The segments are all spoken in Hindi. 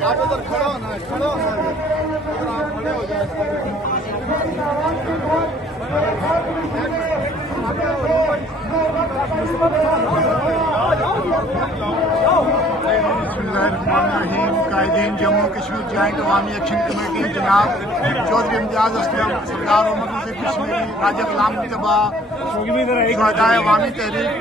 आप उधर खड़ा होना है, खड़ा होना है, अगर आप खड़े हो जाए कायदीन जम्मू कश्मीर जॉइंट अवामी एक्शन कमेटी जनाब चौधरी इम्तियाज असलम सरदार मोहम्मद नसीर कश्मीरी राजा गुलाम मुस्तफा शहदाए अवामी तहरीक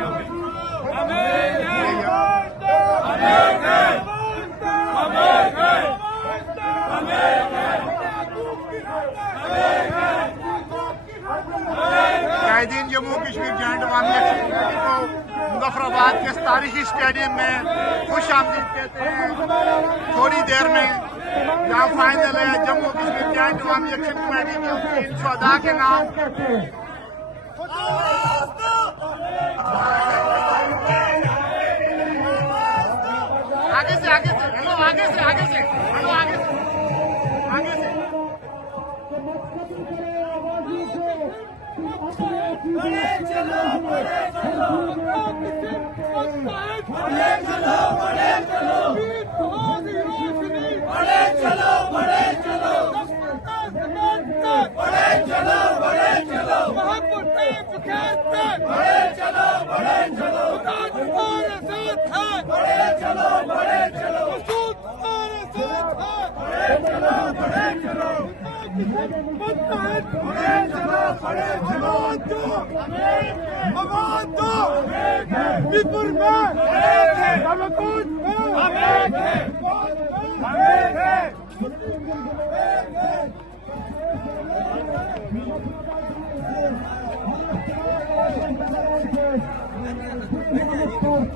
कायदीन जम्मू कश्मीर जॉइंट अवामी एक्शन कमेटी को मुजफ्फराबाद के तारीखी स्टेडियम में खुश आमदीद कहते हैं। थोड़ी देर में यहाँ फाइनल है जम्मू कश्मीर जॉइंट अवामी एक्शन कमेटी के तीन शहदा के नाम। आगे से आगे से हेलो, आगे से आगे से हेलो, आगे से आगे से बड़े चलो बड़े चलो बड़े चलो बड़े चलो बड़े चलो बड़े चलो बड़े चलो बड़े चलो बड़े चलो बड़े चलो बड़े चलो बड़े चलो बड़े चलो बड़े चलो में